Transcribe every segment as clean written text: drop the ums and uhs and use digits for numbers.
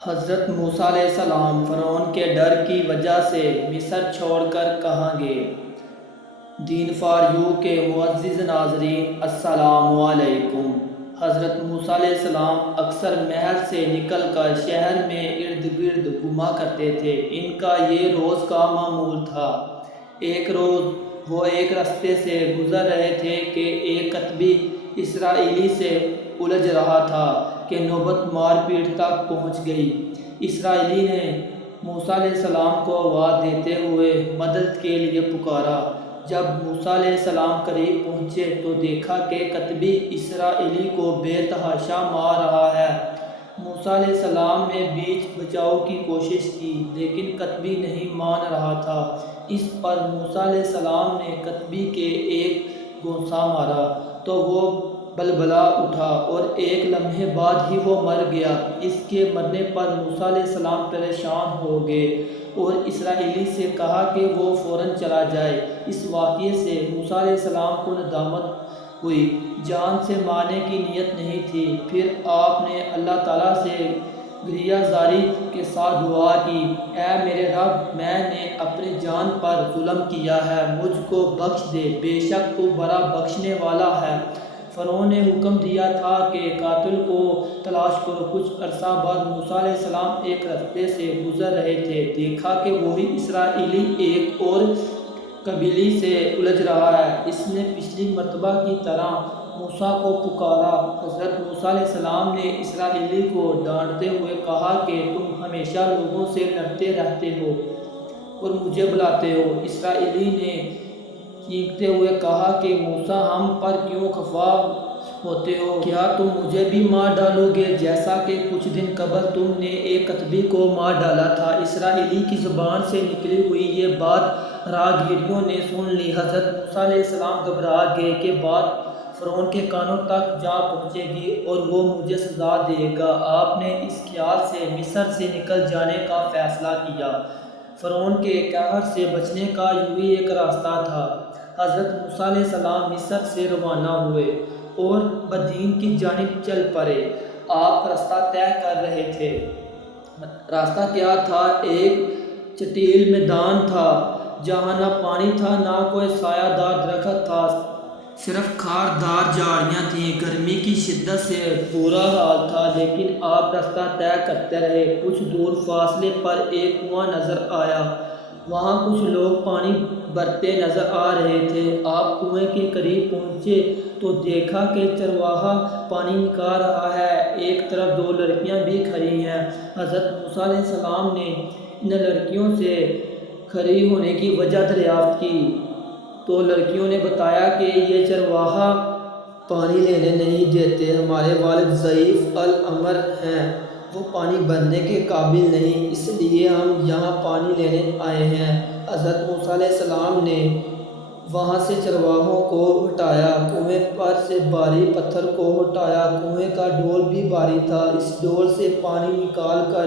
حضرت موسیٰ علیہ السلام فرعون کے ڈر کی وجہ سے مصر چھوڑ کر کہاں گئے؟ دین فار یو کے معزز ناظرین السلام علیکم۔ حضرت موسیٰ علیہ السلام اکثر محل سے نکل کر شہر میں ارد گرد گھوما کرتے تھے۔ ان کا یہ روز کا معمول تھا۔ ایک روز وہ ایک راستے سے گزر رہے تھے کہ ایک کتبی اسرائیلی سے الجھ رہا تھا کہ نوبت مار پیٹ تک پہنچ گئی۔ اسرائیلی نے موسیٰ علیہ السلام کو آواز دیتے ہوئے مدد کے لیے پکارا۔ جب موسیٰ علیہ السلام قریب پہنچے تو دیکھا کہ کتبی اسرائیلی کو بے تحاشا مار رہا ہے۔ موسیٰ علیہ السلام نے بیچ بچاؤ کی کوشش کی لیکن کتبی نہیں مان رہا تھا۔ اس پر موسیٰ علیہ السلام نے کتبی کے ایک گونسا مارا تو وہ بلبلا اٹھا اور ایک لمحے بعد ہی وہ مر گیا۔ اس کے مرنے پر موسیٰ علیہ السلام پریشان ہو گئے اور اسرائیلی سے کہا کہ وہ فوراً چلا جائے۔ اس واقعے سے موسیٰ علیہ السلام کو ندامت ہوئی، جان سے مارنے کی نیت نہیں تھی۔ پھر آپ نے اللہ تعالیٰ سے گریہ زاری کے ساتھ دعا کی، اے میرے رب، میں نے اپنی جان پر ظلم کیا ہے، مجھ کو بخش دے، بے شک تو بڑا بخشنے والا ہے۔ فرعون نے حکم دیا تھا کہ قاتل کو تلاش کرو۔ کچھ عرصہ بعد موسیٰ علیہ السلام ایک راستے سے گزر رہے تھے، دیکھا کہ وہی اسرائیلی ایک اور قبیلے سے الجھ رہا ہے۔ اس نے پچھلی مرتبہ کی طرح موسیٰ کو پکارا۔ حضرت موسیٰ علیہ السلام نے اسرائیلی کو ڈانٹتے ہوئے کہا کہ تم ہمیشہ لوگوں سے لڑتے رہتے ہو اور مجھے بلاتے ہو۔ اسرائیلی نے چیختے ہوئے کہا کہ موسیٰ، ہم پر کیوں خفا ہوتے ہو؟ کیا تم مجھے بھی مار ڈالو گے جیسا کہ کچھ دن قبل تم نے ایک کتبی کو مار ڈالا تھا؟ اسرائیلی کی زبان سے نکلی ہوئی یہ بات راہگیروں نے سن لی۔ حضرت موسیٰ علیہ السلام گھبرا گئے کہ بات فرعون کے کانوں تک جا پہنچے گی اور وہ مجھے سزا دے گا۔ آپ نے اس خیال سے مصر سے نکل جانے کا فیصلہ کیا۔ فرعون کے قہر سے بچنے کا یہی ایک راستہ تھا۔ حضرت موسیٰ علیہ السلام مصر سے روانہ ہوئے اور مدین کی جانب چل پڑے۔ آپ راستہ طے کر رہے تھے۔ راستہ کیا تھا؟ ایک چٹیل میدان تھا جہاں نہ پانی تھا نہ کوئی سایہ دار درخت تھا، صرف خاردار جھاڑیاں تھیں۔ گرمی کی شدت سے برا حال تھا لیکن آپ راستہ طے کرتے رہے۔ کچھ دور فاصلے پر ایک کنواں نظر آیا، وہاں کچھ لوگ پانی بھرتے نظر آ رہے تھے۔ آپ کنویں کے قریب پہنچے تو دیکھا کہ چرواہا پانی نکال رہا ہے، ایک طرف دو لڑکیاں بھی کھڑی ہیں۔ حضرت موسیٰ علیہ السلام نے ان لڑکیوں سے کھڑی ہونے کی وجہ دریافت کی تو لڑکیوں نے بتایا کہ یہ چرواہا پانی لینے نہیں دیتے، ہمارے والد ضعیف الامر ہیں، وہ پانی بھرنے کے قابل نہیں، اس لیے ہم یہاں پانی لینے آئے ہیں۔ حضرت موسیٰ علیہ السلام نے وہاں سے چرواہوں کو ہٹایا، کنویں پر سے بھاری پتھر کو ہٹایا۔ کنویں کا ڈول بھی بھاری تھا۔ اس ڈول سے پانی نکال کر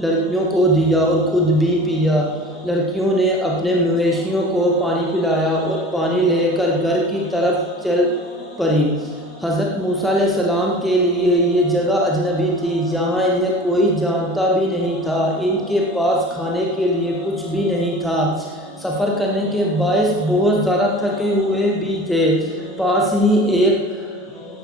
لڑکیوں کو دیا اور خود بھی پیا۔ لڑکیوں نے اپنے مویشیوں کو پانی پلایا اور پانی لے کر گھر کی طرف چل پڑی۔ حضرت موسیٰ علیہ السلام کے لیے یہ جگہ اجنبی تھی، جہاں انہیں کوئی جانتا بھی نہیں تھا۔ ان کے پاس کھانے کے لیے کچھ بھی نہیں تھا۔ سفر کرنے کے باعث بہت زیادہ تھکے ہوئے بھی تھے۔ پاس ہی ایک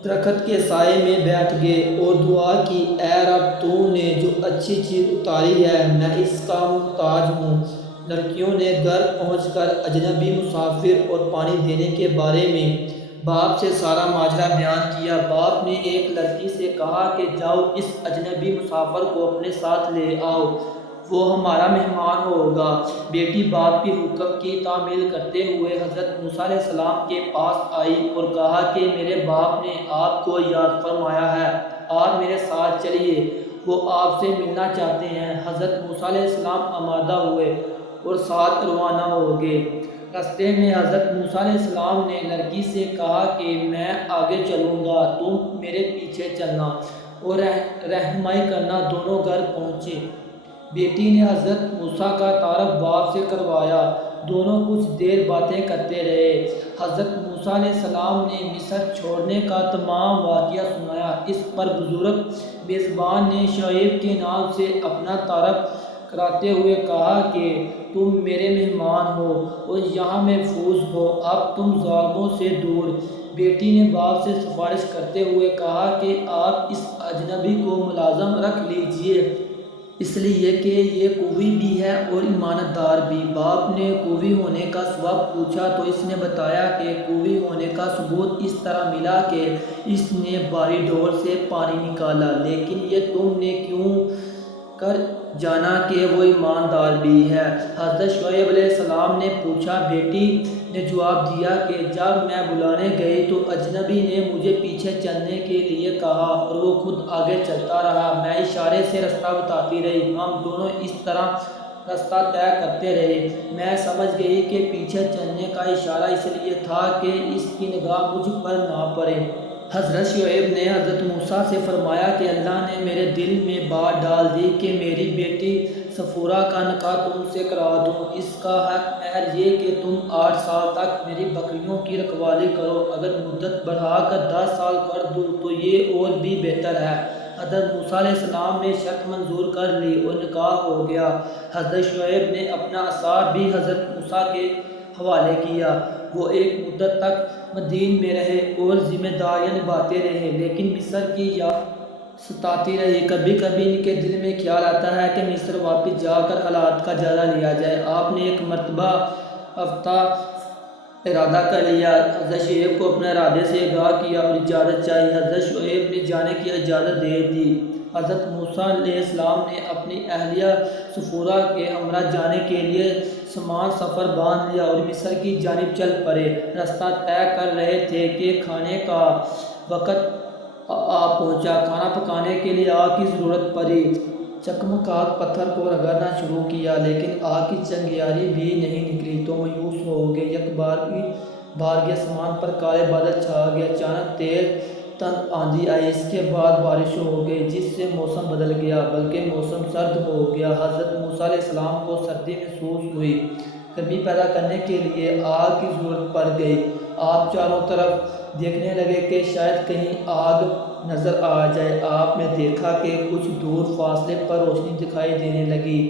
درخت کے سائے میں بیٹھ گئے اور دعا کی، اے رب، تو نے جو اچھی چیز اتاری ہے میں اس کا محتاج ہوں۔ لڑکیوں نے گھر پہنچ کر اجنبی مسافر اور پانی دینے کے بارے میں باپ سے سارا ماجرا بیان کیا۔ باپ نے ایک لڑکی سے کہا کہ جاؤ اس اجنبی مسافر کو اپنے ساتھ لے آؤ، وہ ہمارا مہمان ہوگا۔ بیٹی باپ کے حکم کی تعمیل کرتے ہوئے حضرت موسیٰ علیہ السلام کے پاس آئی اور کہا کہ میرے باپ نے آپ کو یاد فرمایا ہے، آپ میرے ساتھ چلیے، وہ آپ سے ملنا چاہتے ہیں۔ حضرت موسیٰ علیہ السلام آمادہ ہوئے اور ساتھ روانہ ہو گئے۔ راستے میں حضرت موسیٰ علیہ السلام نے لڑکی سے کہا کہ میں آگے چلوں گا، تم میرے پیچھے چلنا اور رہنمائی کرنا۔ دونوں گھر پہنچے۔ بیٹی نے حضرت موسیٰ کا تعارف باپ سے کروایا۔ دونوں کچھ دیر باتیں کرتے رہے۔ حضرت موسیٰ علیہ السلام نے مصر چھوڑنے کا تمام واقعہ سنایا۔ اس پر بزرگ میزبان نے شعیب کے نام سے اپنا تعارف کراتے ہوئے کہا کہ تم میرے مہمان ہو اور یہاں محفوظ ہو، اب تم ظالموں سے دور۔ بیٹی نے باپ سے سفارش کرتے ہوئے کہا کہ آپ اس اجنبی کو ملازم رکھ لیجئے، اس لیے کہ یہ قوی بھی ہے اور ایمانت دار بھی۔ باپ نے قوی ہونے کا سبب پوچھا تو اس نے بتایا کہ قوی ہونے کا ثبوت اس طرح ملا کہ اس نے بھاری ڈول سے پانی نکالا، لیکن یہ تم نے کیوں کر جانا کہ وہ ایماندار بھی ہے؟ حضرت شعیب علیہ السلام نے پوچھا۔ بیٹی نے جواب دیا کہ جب میں بلانے گئی تو اجنبی نے مجھے پیچھے چلنے کے لیے کہا اور وہ خود آگے چلتا رہا، میں اشارے سے رستہ بتاتی رہی، ہم دونوں اس طرح راستہ طے کرتے رہے۔ میں سمجھ گئی کہ پیچھے چلنے کا اشارہ اس لیے تھا کہ اس کی نگاہ مجھ پر نہ پڑے۔ حضرت شعیب نے حضرت موسیٰ سے فرمایا کہ اللہ نے میرے دل میں بات ڈال دی کہ میری بیٹی صفورہ کا نکاح تم سے کرا دوں۔ اس کا حق مہر یہ کہ تم 8 سال تک میری بکریوں کی رکھوالی کرو، اگر مدت بڑھا کر 10 سال کر دوں تو یہ اور بھی بہتر ہے۔ حضرت موسیٰ علیہ السلام نے شرط منظور کر لی اور نکاح ہو گیا۔ حضرت شعیب نے اپنا عصا بھی حضرت موسیٰ کے حوالے کیا۔ وہ ایک مدت تک مدین میں رہے اور ذمہ داریاں نبھاتے رہے، لیکن مصر کی یاد ستاتی رہی۔ کبھی کبھی ان کے دل میں خیال آتا ہے کہ مصر واپس جا کر حالات کا جائزہ لیا جائے۔ آپ نے ایک مرتبہ ہفتہ ارادہ کر لیا، حضرت شعیب کو اپنے ارادے سے آگاہ کیا اور اجازت چاہی۔ حضرت شعیب نے جانے کی اجازت دے دی۔ حضرت موسیٰ علیہ السلام نے اپنی اہلیہ صفورہ کے ہمراہ جانے کے لیے سامان سفر باندھ لیا اور مصر کی جانب چل پڑے۔ راستہ طے کر رہے تھے کہ کھانے کا وقت آ پہنچا۔ کھانا پکانے کے لیے آگ کی ضرورت پڑی۔ چکمکاگ پتھر کو رگڑنا شروع کیا، لیکن آگ کی چنگیاری بھی نہیں نکلی تو مایوس ہو گئے۔ یک بارگی آسمان پر کالے بادل چھا گئے، اچانک تیز تند آندھی آئی، اس کے بعد بارش ہو گئی جس سے موسم بدل گیا بلکہ موسم سرد ہو گیا۔ حضرت موسیٰ علیہ السلام کو سردی محسوس ہوئی، گرمی پیدا کرنے کے لیے آگ کی ضرورت پڑ گئی۔ آپ چاروں طرف دیکھنے لگے کہ شاید کہیں آگ نظر آ جائے۔ آپ نے دیکھا کہ کچھ دور فاصلے پر روشنی دکھائی دینے لگی۔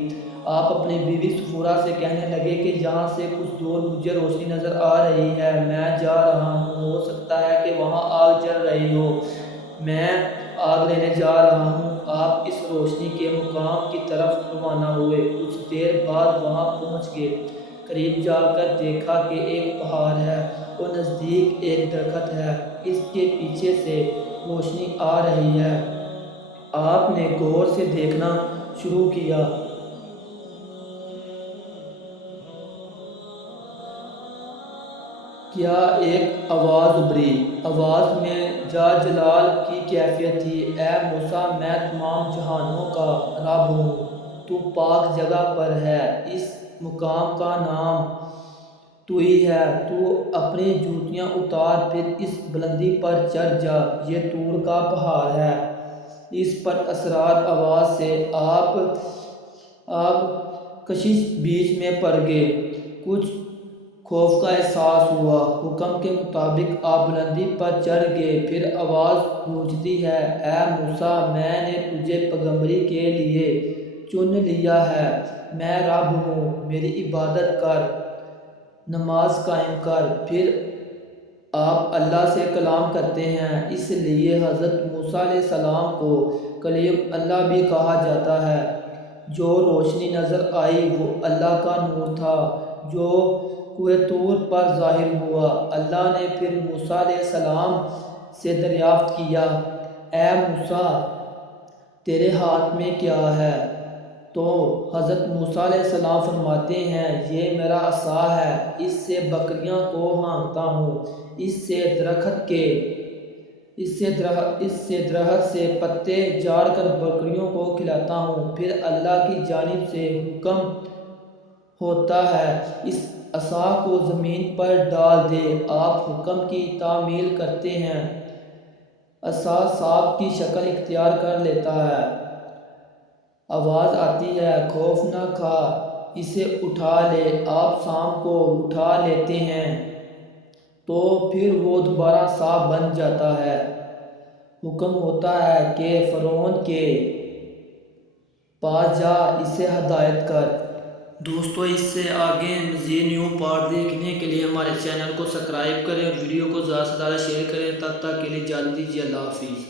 آپ اپنی بیوی صفورہ سے کہنے لگے کہ یہاں سے کچھ دور مجھے روشنی نظر آ رہی ہے، میں جا رہا ہوں، ہو سکتا ہے کہ وہاں آگ جل رہی ہو، میں آگ لینے جا رہا ہوں۔ آپ اس روشنی کے مقام کی طرف روانہ ہوئے، کچھ دیر بعد وہاں پہنچ گئے۔ قریب جا کر دیکھا کہ ایک پہاڑ ہے اور نزدیک ایک درخت ہے، اس کے پیچھے سے روشنی آ رہی ہے۔ آپ نے غور سے دیکھنا شروع کیا۔ کیا ایک آواز ابھری۔ آواز میں جلال کی کیفیت تھی۔ اے موسیٰ، میں تمام جہانوں کا رب ہوں، تو پاک جگہ پر ہے، اس مقام کا نام تو ہی ہے، تو اپنی جوتیاں اتار پھر اس بلندی پر چڑھ جا، یہ طور کا پہاڑ ہے۔ اس پر اثرات آواز سے آپ کشش بیچ میں پڑ گئے، کچھ خوف کا احساس ہوا۔ حکم کے مطابق آپ بلندی پر چڑھ گئے، پھر آواز گونجتی ہے، اے موسیٰ، میں نے تجھے پیغمبری کے لیے چن لیا ہے، میں رب ہوں، میری عبادت کر، نماز قائم کر۔ پھر آپ اللہ سے کلام کرتے ہیں، اس لیے حضرت موسیٰ علیہ السلام کو کلیم اللہ بھی کہا جاتا ہے۔ جو روشنی نظر آئی وہ اللہ کا نور تھا جو کوہ طور پر ظاہر ہوا۔ اللہ نے پھر موسیٰ علیہ السلام سے دریافت کیا، اے موسیٰ، تیرے ہاتھ میں کیا ہے؟ تو حضرت موسیٰ علیہ السلام فرماتے ہیں، یہ میرا عصا ہے، اس سے بکریاں کو ہانکتا ہوں، اس سے درخت سے پتے جاڑ کر بکریوں کو کھلاتا ہوں۔ پھر اللہ کی جانب سے حکم ہوتا ہے، اس عصا کو زمین پر ڈال دے۔ آپ حکم کی تعمیل کرتے ہیں، عصا سانپ کی شکل اختیار کر لیتا ہے۔ آواز آتی ہے، خوف نہ کھا، اسے اٹھا لے۔ آپ سانپ کو اٹھا لیتے ہیں تو پھر وہ دوبارہ سانپ بن جاتا ہے۔ حکم ہوتا ہے کہ فرعون کے پاس جا اسے ہدایت کر۔ دوستو اس سے آگے مزید نیو پارٹ دیکھنے کے لیے ہمارے چینل کو سبسکرائب کریں اور ویڈیو کو زیادہ سے زیادہ شیئر کریں۔ تب تک کے لیے اجازت دیجیے، اللہ حافظ۔